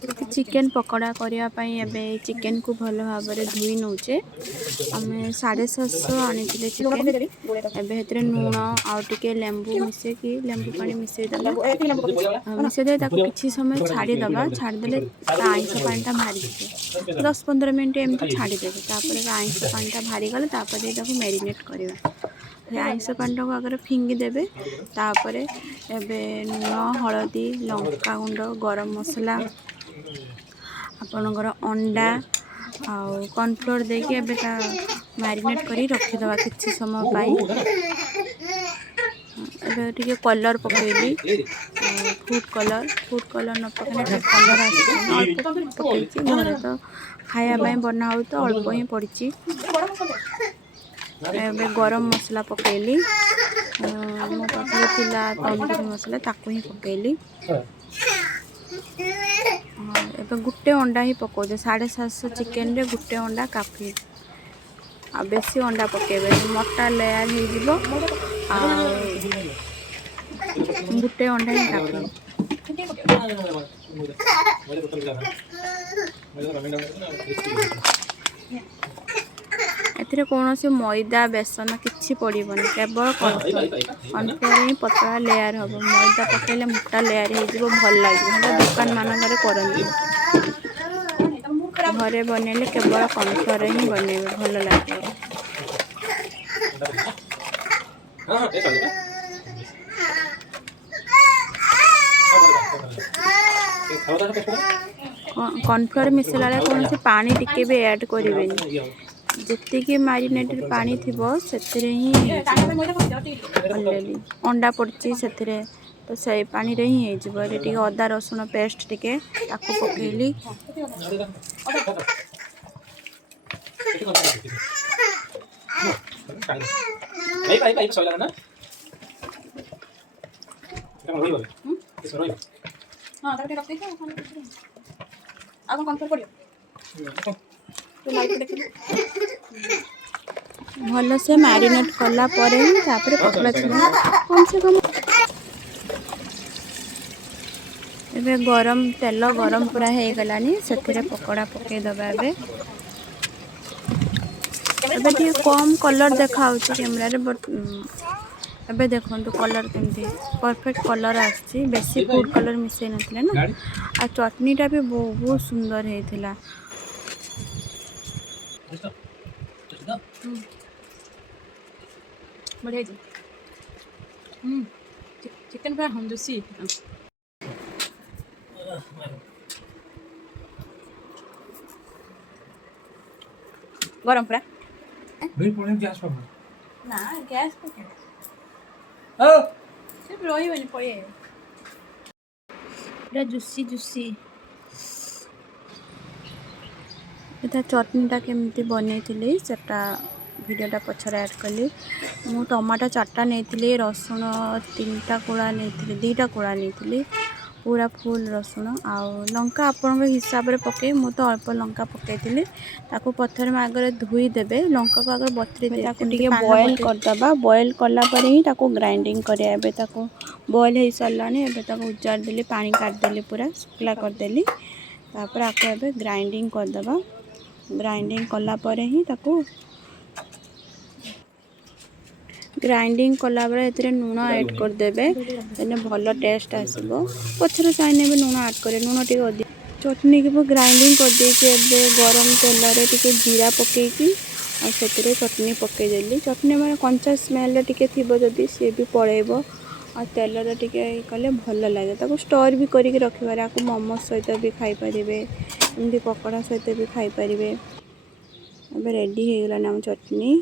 Chicken pakora करने एबे chicken को भल भाव धोई नौचे आम 750 आनी चिकेन एबे लुण आउ टे लेंबू मिसेकी लेंबू पानी मिसेदेला मिसेदे किसी समय छाड़ीदबा छाड़देले आइंस पानीटा भारी 10-15 मिनट एमती छाड़ीदेवे तापर आइंस पानीटा भारी गले मैरिनेट करवा आइंस पानीटा को आगे फिंगिदेवे तापर एबे लुण हलदी लंका गुंड गरम मसला आपणकर अंडा आउ कॉर्नफ्लोर देके एबे मैरिनेट करी रखिदबा किछि समय पाई एबे टिके कलर पकेली फूड कलर न पकेले कलर आसी पकेछि घर तो खाया पाई बना हो तो अल्प ही पड़ी एबे गरम मसला पकेली मो पाखे थिला तंदूरी मसला ताकू ही पकेली एबे गुटे अंडा ही पकाउजे 750 चिकेन रे गुटे अंडा काफी आ बेसी अंडा पकेबे मोटा लेयर हो जिवो आ गुटे अंडा ही काफी एथिरे कौनसी मैदा बेसन किछि पड़िबनी केवल कॉर्नफ्लोर ही पतला लेयर हम मैदा पकेले मोटा लेयर हो भल लगे दुकान मानक करती घरे बनइले केवल कॉर्नफ्लोर ही बनइबे भल लगे कॉर्नफ्लोर मिसला कौन पानी टिके भी ऐड करेंगे जी मैरिनेटेड पानी थी से ही अंडा पड़ी से तो से पानी रे ही टे अदा रसुण पेस्ट टिके ताको पकेली भल से मैरिनेट कला पकड़ा छुआ कम से कम एबे गरम तेल गरम पूरा हो गलानी से पकोड़ा पकईदबा एबे टे कम कलर देखा कैमरा बट एबे देखो कलर केमती परफेक्ट कलर आसी बेसी फूड कलर मिसई नथिले ना आ चटनीटा भी बहुत सुंदर होता बढ़िया चिकन पूरा हम जूसी गरम पूरा गैस ना गैस पके सिर्फ रही पड़े पूरा जूसी जूसी एटा चटनीटा केमती बनई सेटा वीडियोटा पछर ऐड कली मु टमाटो 4टा नहीं रसुण 3टा कोड़ा नहीं 2टा कोड़ा नहीं पूरा फुल रसुण आउ लंका आपण हिसाब रे पके मु तो अल्प लंका पकईली ताको पत्थर में आगे धोईदेवे लंका को आगे बतरी बॉयल करदबा बॉयल कला पर ही ताको ग्राइंडिंग करिया एबे ताको बॉयल हो सारानी एबे ताको उजार देली पानी काटदेली पूरा शुक्ला करदेली तापर आको एबे ग्राइंडिंग करदबा ग्राइंडिंग कला पर ही ताको ग्राइंडिंग कला बेले लुण ऐड करदेवे भल टेस्ट आसो पचर चाहिए भी लुण ऐड करे लुण टे अधिक चटनी को ग्राइंडिंग करदे गरम तेल टे जीरा पकईकी से चटनी पकईदेली चटनी मैं कंचा स्मेल टे थी जदि सी भी पड़ेब आ तेल टे कले भल लगे स्टोर भी करके रखिपारे आपको मोमो सहित भी खाईपारे एमती पकोड़ा सहित भी खाईपारे अब रेडी हो गलानी आम चटनी।